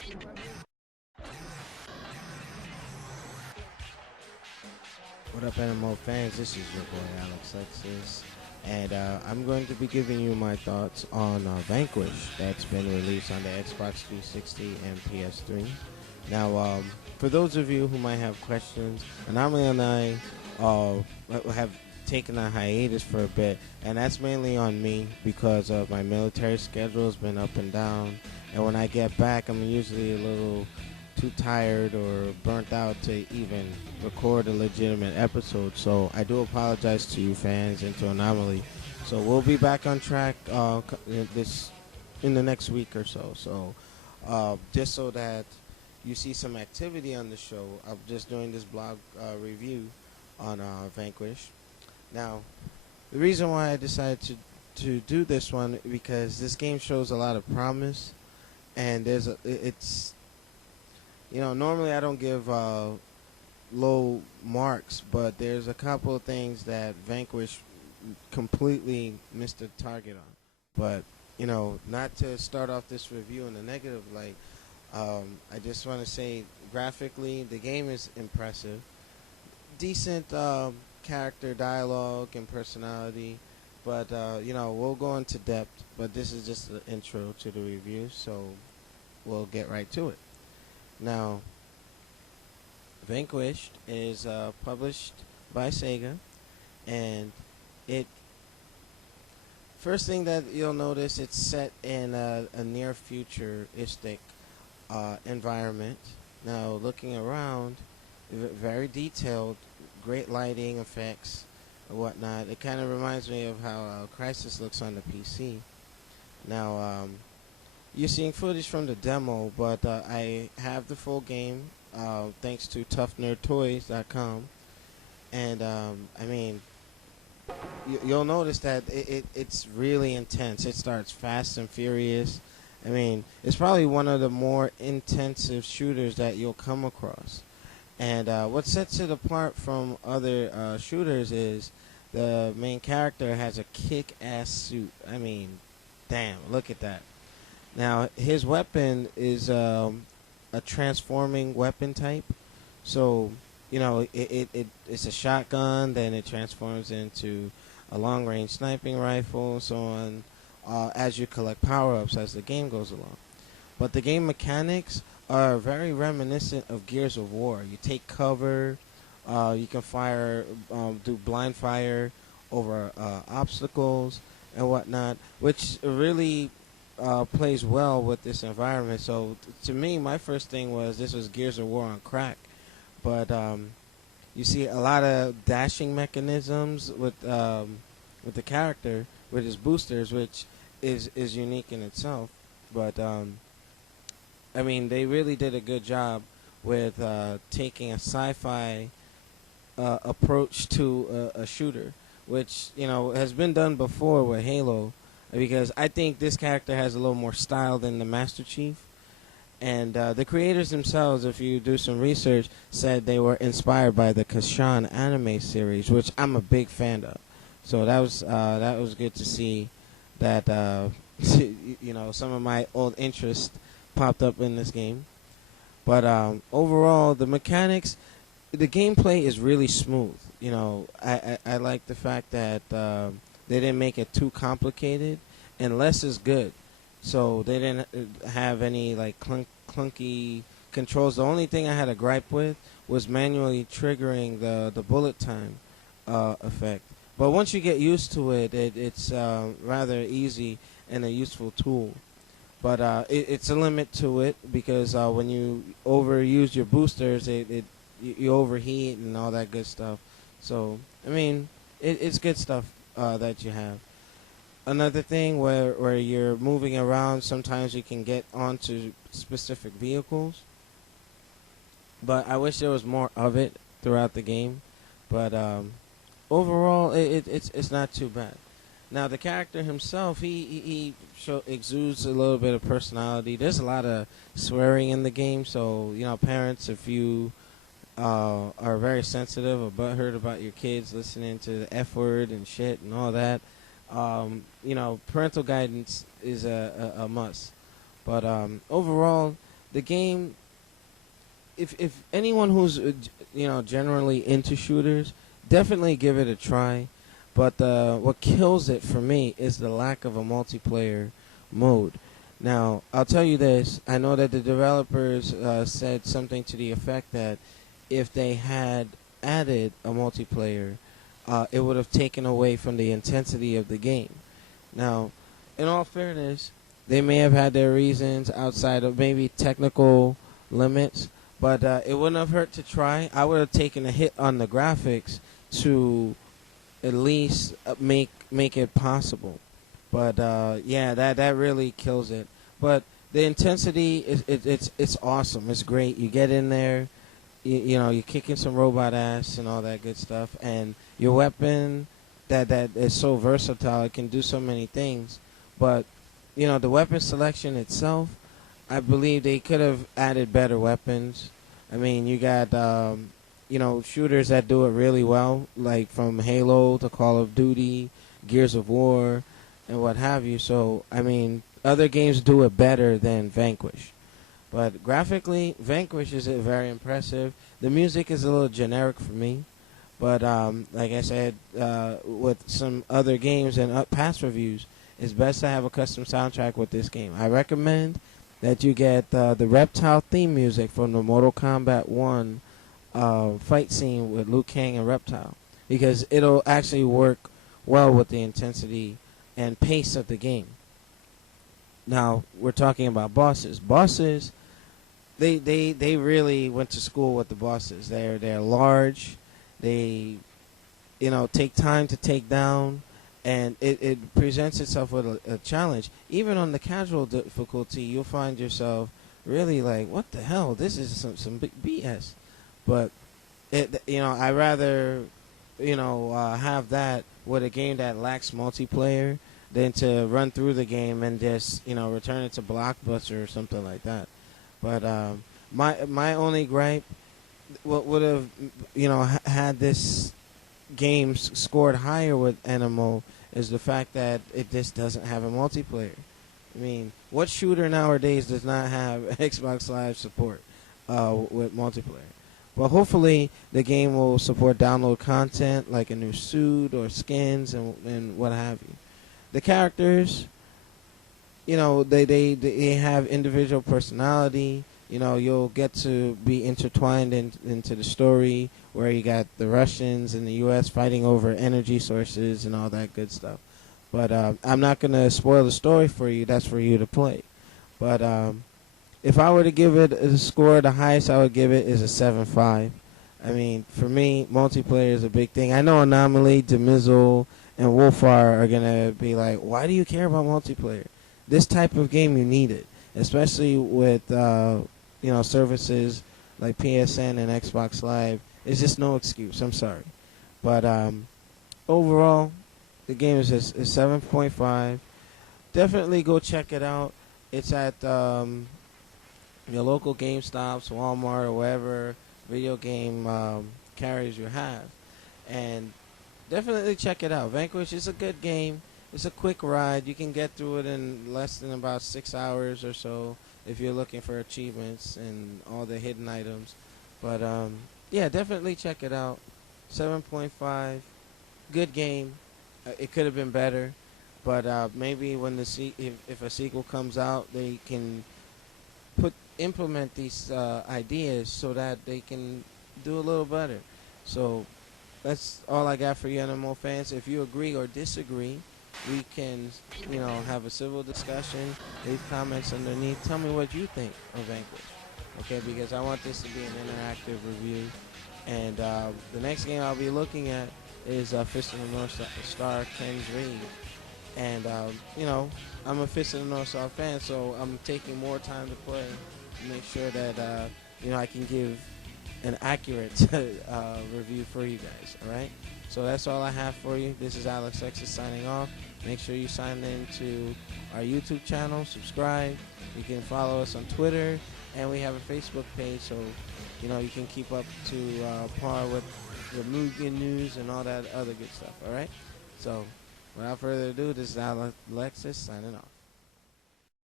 What up, nMo fans? This is your boy Alexlexus, and I'm going to be giving you my thoughts on Vanquish that's been released on the Xbox 360 and PS3. Now, for those of you who might have questions, Anomaly and I have taken a hiatus for a bit, and that's mainly on me because of my military schedule has been up and down, and when I get back, I'm usually a little too tired or burnt out to even record a legitimate episode. So I do apologize to you fans and to Anomaly. So we'll be back on track in the next week or so. So just so that you see some activity on the show, I'm just doing this blog review on Vanquish. Now, the reason why I decided to do this one because this game shows a lot of promise, and it's normally I don't give low marks, but there's a couple of things that Vanquish completely missed the target on. But, not to start off this review in a negative light, I just want to say graphically, the game is impressive. Decent character dialogue and personality, but, we'll go into depth, but this is just the intro to the review, so we'll get right to it. Now, Vanquished is published by Sega, and first thing that you'll notice, it's set in a near futuristic environment. Now, looking around, very detailed, great lighting effects and whatnot. It kind of reminds me of how Crysis looks on the PC. Now, you're seeing footage from the demo, but I have the full game thanks to ToughNerdToys.com. And, you'll notice that it's really intense. It starts fast and furious. It's probably one of the more intensive shooters that you'll come across. And what sets it apart from other shooters is the main character has a kick-ass suit. Damn, look at that. Now, his weapon is a transforming weapon type. So, it's a shotgun, then it transforms into a long-range sniping rifle, and so on, as you collect power-ups as the game goes along. But the game mechanics are very reminiscent of Gears of War. You take cover, you can fire, do blind fire over obstacles and whatnot, which really plays well with this environment. So to me, my first thing was this was Gears of War on crack. But you see a lot of dashing mechanisms with the character, with his boosters, which is unique in itself. But they really did a good job with taking a sci-fi approach to a shooter, which has been done before with Halo. Because I think this character has a little more style than the Master Chief. And the creators themselves, if you do some research, said they were inspired by the Kashan anime series, which I'm a big fan of. So that was good to see that some of my old interests popped up in this game. But overall, the mechanics, the gameplay is really smooth. I like the fact that they didn't make it too complicated, and less is good. So they didn't have any clunky controls. The only thing I had a gripe with was manually triggering the bullet time effect. But once you get used to it, it's rather easy and a useful tool. But it's a limit to it because when you overuse your boosters, you overheat and all that good stuff. So it's good stuff that you have. Another thing where you're moving around, sometimes you can get onto specific vehicles. But I wish there was more of it throughout the game. But overall, it's not too bad. Now, the character himself, he exudes a little bit of personality. There's a lot of swearing in the game, so, parents, if you are very sensitive or butthurt about your kids listening to the F word and shit and all that, parental guidance is a must. But overall, the game, if anyone who's generally into shooters, definitely give it a try. But what kills it for me is the lack of a multiplayer mode. Now, I'll tell you this. I know that the developers said something to the effect that if they had added a multiplayer, it would have taken away from the intensity of the game. Now, in all fairness, they may have had their reasons outside of maybe technical limits, but it wouldn't have hurt to try. I would have taken a hit on the graphics to at least make it possible. But yeah, that really kills it. But the intensity it's awesome. It's great. You get in there, you're kicking some robot ass and all that good stuff, and your weapon that is so versatile. It can do so many things. But the weapon selection itself, I believe they could have added better weapons. I mean, you got shooters that do it really well, like from Halo to Call of Duty, Gears of War, and what have you. So, I mean, other games do it better than Vanquish. But graphically, Vanquish is very impressive. The music is a little generic for me. But like I said, with some other games and past reviews, it's best to have a custom soundtrack with this game. I recommend that you get the Reptile theme music from the Mortal Kombat 1 fight scene with Liu Kang and Reptile, because it'll actually work well with the intensity and pace of the game. Now, we're talking about bosses. Bosses, they really went to school with the bosses. They're large. They, take time to take down, and it presents itself with a challenge. Even on the casual difficulty, you'll find yourself really like, what the hell? This is some big BS. But I rather have that with a game that lacks multiplayer than to run through the game and just return it to Blockbuster or something like that. But my only gripe would have had this game scored higher with nMo is the fact that it just doesn't have a multiplayer. I mean, what shooter nowadays does not have Xbox Live support with multiplayer? Well, hopefully the game will support download content like a new suit or skins and what have you. The characters, they have individual personality. You'll get to be intertwined into the story where you got the Russians and the U.S. fighting over energy sources and all that good stuff. But I'm not going to spoil the story for you. That's for you to play. But if I were to give it a score, the highest I would give it is a 7.5. I mean, for me, multiplayer is a big thing. I know Anomaly, Demizzle, and Wolfar are going to be like, why do you care about multiplayer? This type of game, you need it, especially with services like PSN and Xbox Live. It's just no excuse. I'm sorry. But overall, the game is 7.5. Definitely go check it out. It's at your local GameStops, Walmart, or wherever video game carriers you have. And definitely check it out. Vanquish is a good game. It's a quick ride. You can get through it in less than about 6 hours or so if you're looking for achievements and all the hidden items. But yeah, definitely check it out. 7.5. Good game. It could have been better. But maybe when if a sequel comes out, they can implement these ideas so that they can do a little better. So that's all I got for you, nMo fans. If you agree or disagree, we can have a civil discussion. Leave comments underneath. Tell me what you think of Vanquish. Okay, because I want this to be an interactive review. And the next game I'll be looking at is Fist of the North Star Ken's Raid. And I'm a Fist of the North Star fan, so I'm taking more time to play to make sure that I can give an accurate review for you guys. All right, so that's all I have for you. This is Alexlexus signing off. Make sure you sign in to our YouTube channel, subscribe. You can follow us on Twitter, and we have a Facebook page, so you can keep up to par with the movie news and all that other good stuff. All right, so without further ado, this is Alexlexus signing off.